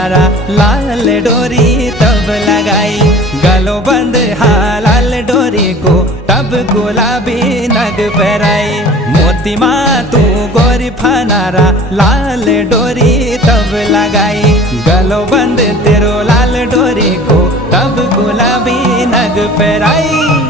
फनारा लाल डोरी तब लगाई, गलो बंद हाँ लाल डोरी को तब गुलाबी नग पहराई। मोती माँ तू गोरी फनारा लाल डोरी तब लगाई, गलो बंद तेरो लाल डोरी को तब गुलाबी नग पहराई।